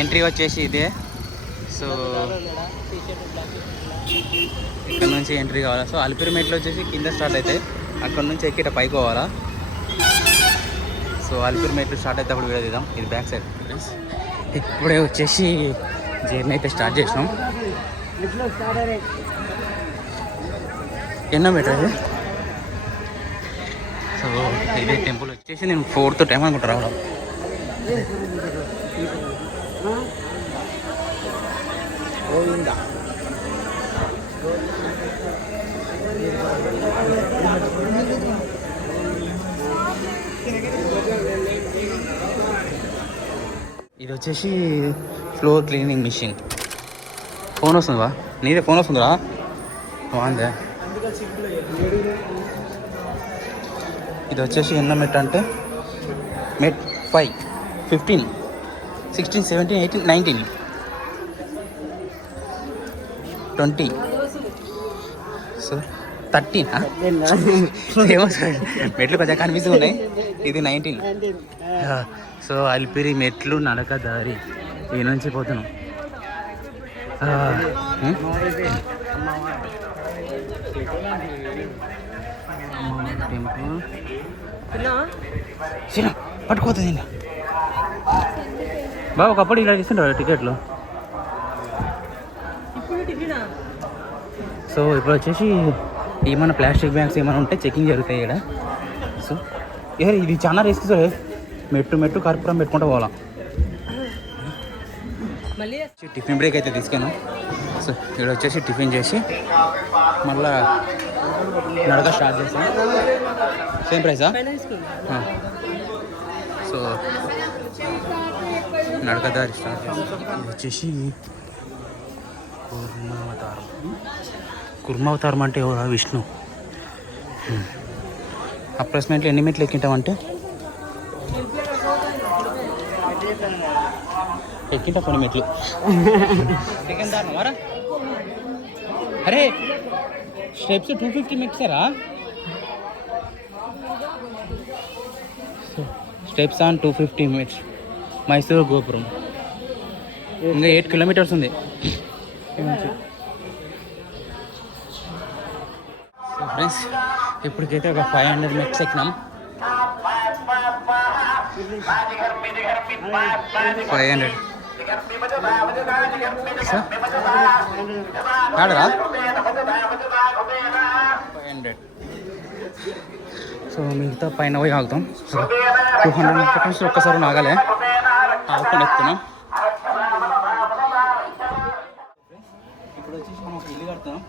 Entry వచ్చేసి ఇదే. So ఇక్కడ నుంచి ఎంట్రీ కావాలా. సో అలిపిరి మెట్లు వచ్చేసి కింద స్టార్ట్ అవుతాయి, అక్కడ నుంచి ఎక్కిట పైకి పోవాలా. సో అలిపిరి మెట్లు స్టార్ట్ అయితే అప్పుడు వేదిద్దాం. ఇది బ్యాక్ సైడ్. ఇప్పుడే వచ్చేసి జర్నీ అయితే స్టార్ట్ చేసినాం. ఎన్నో మీటర్ ఇది. సో ఇదే టెంపుల్ వచ్చేసి నేను 4th టైం అనుకుంటా రావడం. ఇది వచ్చేసి ఫ్లోర్ క్లీనింగ్ మిషన్. ఫోన్ వస్తుందా? నీదే ఫోన్ వస్తుందా? బాగుందే. ఇది వచ్చేసి ఎన్నో మెట్ అంటే మెట్ 5, 15, 16, 17, 18, 19, 20. సో 13. ఏమో సార్, మెట్లు కొంచెం కనిపిస్తూ ఉన్నాయి. ఇది 19. సో అలిపిరి మెట్లు నడక దారి ఈ నుంచి పోతున్నాం. టెంపుల్ పట్టుకోతుంది బాబు. ఒకప్పుడు ఇలా ఇస్తుంటారు టికెట్లు. సో ఇప్పుడు వచ్చేసి ఏమైనా ప్లాస్టిక్ బ్యాగ్స్ ఏమైనా ఉంటే చెకింగ్ జరుగుతాయి ఇక్కడ. సో ఇది చాలా రిస్క్ సార్. మెట్టు కర్పూరం పెట్టుకుంటూ పోవాలా. టిఫిన్ బ్రేక్ అయితే తీసుకున్నాం. సో ఇక్కడ వచ్చేసి టిఫిన్ చేసి మళ్ళా నడక స్టార్ట్ చేస్తాం. సేమ్ ప్రైసా? సో నడక దారి స్టార్ట్ చేస్తాం. ఇది వచ్చేసి కుర్మావతారం అంటే విష్ణు. అప్రాక్సిమేట్లీ ఎన్ని మెట్లు ఎక్కింటామంటే ఎక్కింటా కొన్ని మెట్లు. అరే స్టెప్స్ 250 మెట్సారా? స్టెప్స్ ఆన్ 250 మెట్స్. మైసూరు గోపురం ఇంకా 8 కిలోమీటర్స్ ఉంది. ఫ్రెండ్స్ ఇప్పటికైతే ఒక 500 మెట్స్ ఎక్కినాం. 500 ఆడరా 500. సో మిగతా పైన పోయి ఆగుతాం. సో 200 మెట్స్ ఒక్కసారి ఆగాలి, ఆగుకుండా ఎక్కుతున్నాం. ఇప్పుడు వచ్చేసి మనం ఒక ఇల్లు కడుతున్నాం.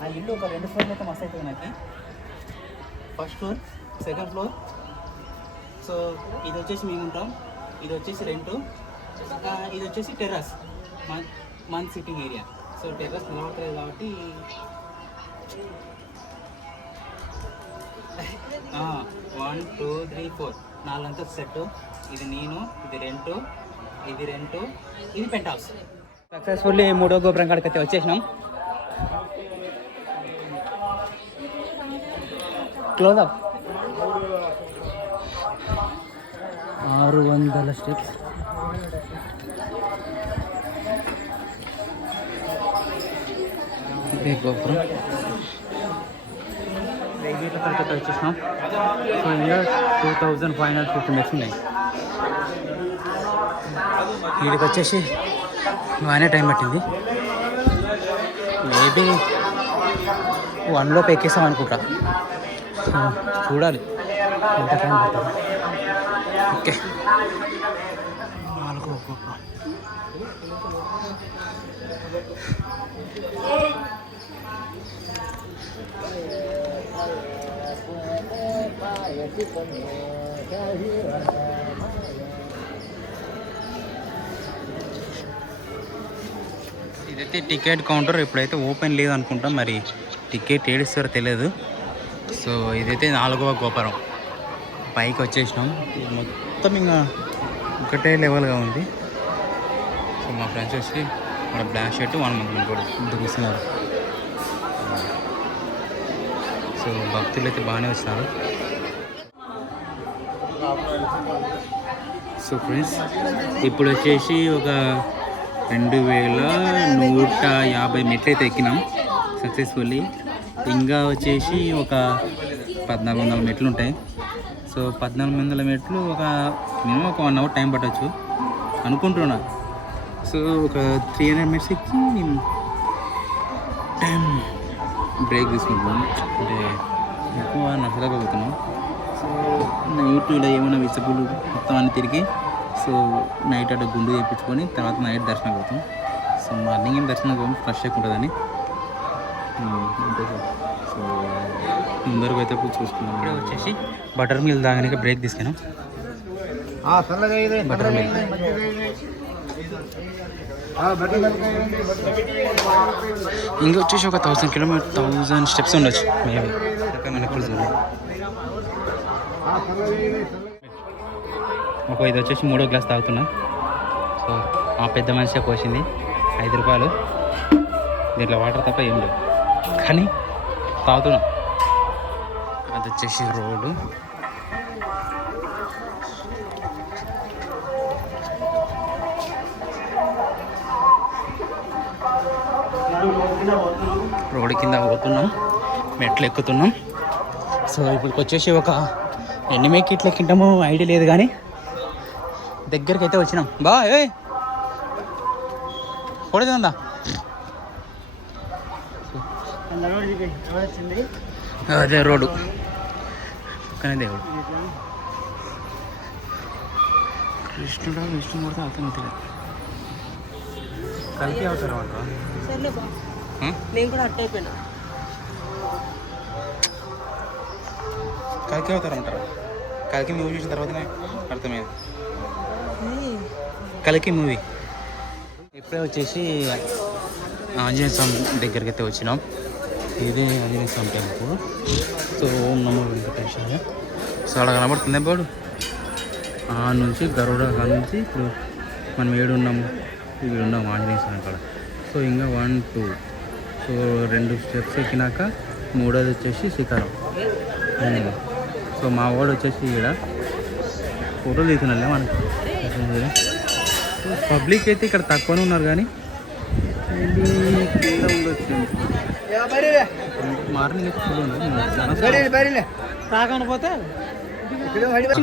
ఆ ఇల్లు ఒక 2 ఫ్లోర్లు అయితే మస్తు అవుతుంది నాకు. First floor, second floor. So ఇది వచ్చేసి మేము ఉంటాం, ఇది వచ్చేసి రెంటు, ఇది వచ్చేసి టెర్రస్ మన సిట్టింగ్ ఏరియా. సో టెర్రస్ నిలబడలేదు కాబట్టి 1, 2, 3, 4 4 సెట్. ఇది నేను, ఇది రెంటు, ఇది పెంట్ హౌస్. సక్సెస్ఫుల్లీ 3వ గోపురం కాడికి అయితే వచ్చేసినాం. Close up 600 steps. ఇదే గోపురం. గేట్ల కాడికి వచ్చేసినాం. సో ఇంకా 2550 మెట్స్ ఉన్నాయి. వీడికి వచ్చేసి బాగానే టైం పట్టింది. మేబీ 1 ఎక్కేస్తాం అనుకుంటా. చూడాలి ఎంత టైం పడుతుంది. ఓకే 4వ గోపురం. ఇదైతే టికెట్ కౌంటర్. ఇప్పుడైతే ఓపెన్ లేదు అనుకుంటాం, మరి టికెట్ ఏడిస్తారో తెలియదు. సో ఇదైతే 4వ గోపురం పైకి వచ్చేసినాం. మొత్తం ఇంకా ఒకటే లెవెల్గా ఉంది. సో మా ఫ్రెండ్స్ వచ్చి మన బ్లాక్ షర్ట్ 1 మంత్ కూడా దిగుతున్నారు. సో భక్తులు అయితే బాగానే వచ్చినారు. సో ఫ్రెండ్స్ ఇప్పుడు వచ్చేసి ఒక 2150 మెట్లు అయితే ఎక్కినాం సక్సెస్ఫుల్లీ. ఇంకా వచ్చేసి ఒక 1400 మెట్లు ఉంటాయి. సో 1400 మెట్లు ఒక మినిమం ఒక 1 అవర్ టైం పట్టవచ్చు అనుకుంటున్నా. సో ఒక 300 మినిట్స్ ఎక్కి టైం బ్రేక్ తీసుకుంటున్నాం, అంటే ఎక్కువ నచ్చలేకపోతున్నాం. సో నైట్ ఇలా ఏమైనా విసపులు మొత్తం అన్ని తిరిగి సో నైట్ అటు గుండు చేయించుకొని తర్వాత నైట్ దర్శనం అవుతాం. సో మార్నింగ్ ఏం దర్శనం పోతాం, ఫ్రెష్ ఎక్కువ ఉంటుందని. సో ముందరకు అయితే చూసుకున్నాం. ఇప్పుడే వచ్చేసి బటర్ మిల్క్ తాగడానికి బ్రేక్ తీసుకున్నాం. బటర్ మిల్క్ ఇంకా వచ్చేసి ఒక 1000 స్టెప్స్ ఉండొచ్చు మేబీ. మనకు ఒక ఇది వచ్చేసి 3వ గ్లాస్ తాగుతున్నా. సో ఆ పెద్ద మనిషి పోసింది 5 రూపాయలు. దీంట్లో వాటర్ తప్ప ఏం లేవు కానీ తాగుతున్నాం. అది వచ్చేసి రోడ్డు. రోడ్డు కింద పోతున్నాం, మెట్లు ఎక్కుతున్నాం. సో ఇప్పటికి వచ్చేసి ఒక ఎన్ని మెట్లు ఎక్కింటామో ఐడియా లేదు కానీ దగ్గరికి అయితే వచ్చినాం. బా ఏ కొడదా అదే రోడ్డు పక్కనే దేవుడు. కృష్ణుడా విష్ణుమూర్తి అర్థం తెలియదు. కలిపి అవసరం అంటారా? నేను కూడా అట్ట అయిపోయినా. కలికి అవుతారు అంటారా? కలికి మూవీ చూసిన తర్వాతనే అర్థమైంది. కలికి మూవీ ఇప్పుడే వచ్చేసి ఆంజనేయ స్వామి దగ్గరికి అయితే వచ్చినాం. ఇదే ఆంజనేయ స్వామి టెంపుల్. సో ఓం నమో వెంకటేశాయ. సో అలా కనబడుతుంది బోర్డు. ఆ నుంచి గరుడ నుంచి ఇప్పుడు మనం ఏడున్నాము, ఉన్నాము ఆంజనేయ స్వామి కాడ. సో ఇంకా 1 2 సో 2 స్టెప్స్ ఎక్కినాక 3వది వచ్చేసి శిఖరం. సో మా వాడు వచ్చేసి ఇక్కడ ఫోటోలు తీస్తున్నాలే మనకి. పబ్లిక్ అయితే ఇక్కడ తక్కువనే ఉన్నారు కానీ ఉండొచ్చు. మార్నింగ్ అయితే ఫుల్ ఉంది.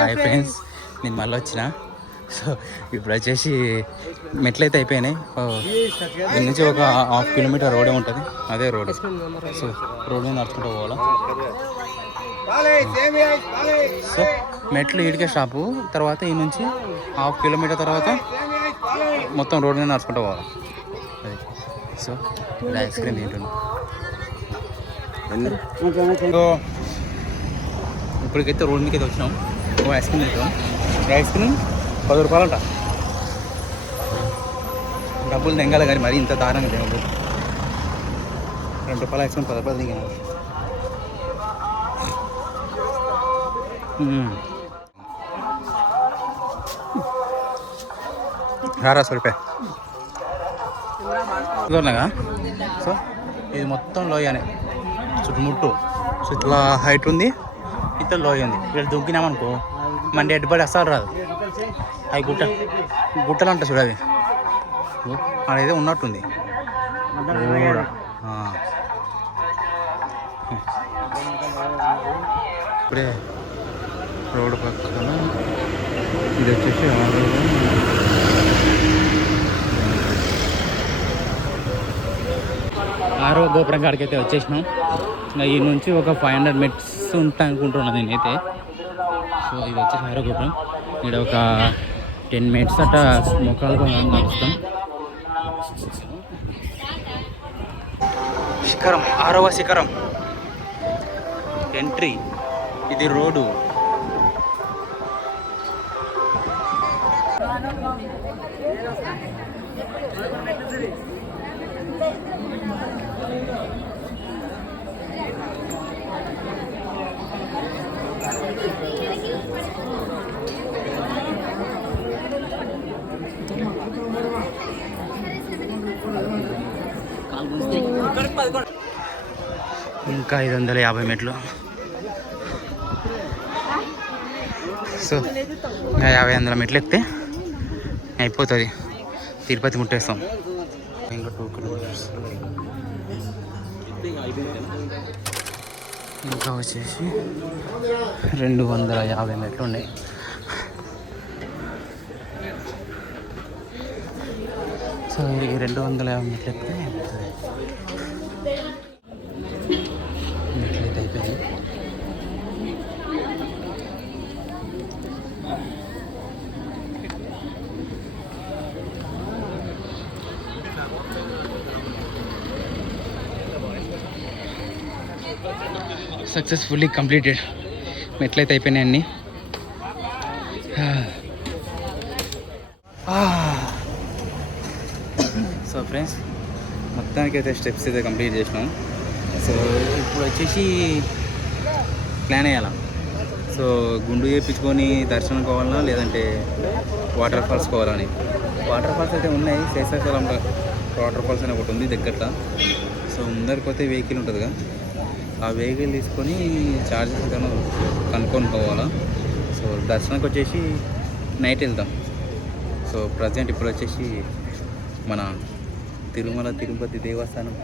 హాయ్ ఫ్రెండ్స్, నేను మళ్ళీ వచ్చిన. సో ఇప్పుడు వచ్చేసి మెట్లు అయితే అయిపోయినాయి. దీని నుంచి ఒక 1/2 కిలోమీటర్ రోడే ఉంటుంది, అదే రోడ్. సో రోడ్ మీద నడుచుకుంటూ పోవాలా. సో మెట్లు ఈడికే స్టాపు, తర్వాత ఈ నుంచి 1/2 కిలోమీటర్ తర్వాత మొత్తం రోడ్ మీద నడుచుకుంటూ పోవాలి. అది సో ఇలా ఐస్ క్రీమ్ తింటున్నాం. సో ఇప్పటికైతే రోడ్ మీదకి అయితే వచ్చినాం. ఐస్ క్రీమ్ తింటాం. ఐస్ క్రీమ్ 10 రూపాయలు అంట. డబ్బులు తెంగాలి కానీ మరీ ఇంత దారుణంగా తినదు. 2 రూపాయలు ఐస్ క్రీమ్ 10 రూపాయలు తింగాలి. రారా సరిపోయి చూడలేగా. సో ఇది మొత్తం లోయనే, చుట్టుముట్టు ఇట్లా హైట్ ఉంది, ఇట్లా లోయ ఉంది. ఇక్కడ దుంకినామనుకో మన డెడ్ బాడీ అస్సలు రాదు. అవి గుట్టలు అంట చూడ, అవి అదైతే ఉన్నట్టుంది. ఇప్పుడే రోడ్డు పక్కన ఇది వచ్చేసి 6వ గోపురం కాడికి అయితే వచ్చేసినాం. ఇంకా ఈ నుంచి ఒక 500 మెట్స్ ఉంటాయి అనుకుంటున్నా నేనైతే. సో ఇది వచ్చేసి 6వ గోపురం. ఇక్కడ ఒక 10 మినిట్స్ అట్లా మొక్కలుగా నడుస్తాం. శిఖరం, 6వ శిఖరం ఎంట్రీ. ఇది రోడ్డు. ఇంకా 550 మెట్లు. సో 50 మెట్లు ఎక్కితే అయిపోతుంది, తిరుపతి ముట్టేస్తాం. ఇంకా 2 కిలోమీటర్స్ ఇంకా వచ్చేసి 250 మెట్లు ఉన్నాయి. సో ఈ 250 మెట్లు ఎక్కితే మెట్లు అయితే అయిపోయింది. Successfully completed. మెట్లయితే అయిపోయినాయి అన్నీ. సో ఫ్రెండ్స్, మొత్తానికి అయితే స్టెప్స్ అయితే కంప్లీట్ చేసినాం. సో ఇప్పుడు వచ్చేసి ప్లాన్ వేయాలా. సో గుండు చేయించుకొని దర్శనం కావాలన్నా లేదంటే వాటర్ ఫాల్స్ కావాలని. వాటర్ ఫాల్స్ అయితే ఉన్నాయి, శేషాచలం వాటర్ ఫాల్స్ అని ఒకటి ఉంది దగ్గరలో. సో ముందరికి పోతే వెహికల్ ఉంటుందిగా, ఆ వెహికల్ తీసుకొని ఛార్జెస్ ఏదైనా కనుక్కొని పోవాలా. సో దర్శనానికి వచ్చేసి నైట్ వెళ్తాం. సో ప్రజెంట్ ఇప్పుడు వచ్చేసి మన తిరుమల తిరుపతి దేవస్థానం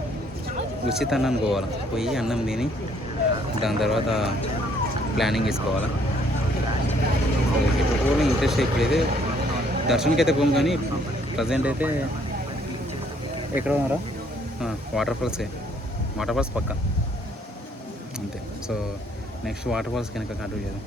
ఉచిత అన్నం పోవాలా. పోయి అన్నం తిని దాని తర్వాత ప్లానింగ్ వేసుకోవాలా. సో ఇప్పుడు కూడా ఇంట్రెస్ట్ ఇప్పుడైతే దర్శనానికి అయితే పోం, కానీ ప్రజెంట్ అయితే ఎక్కడ ఉన్నారా వాటర్ ఫాల్స్ పక్క అంతే. సో నెక్స్ట్ వాటర్ ఫాల్స్ కనుక కంటిన్యూ చేద్దాం.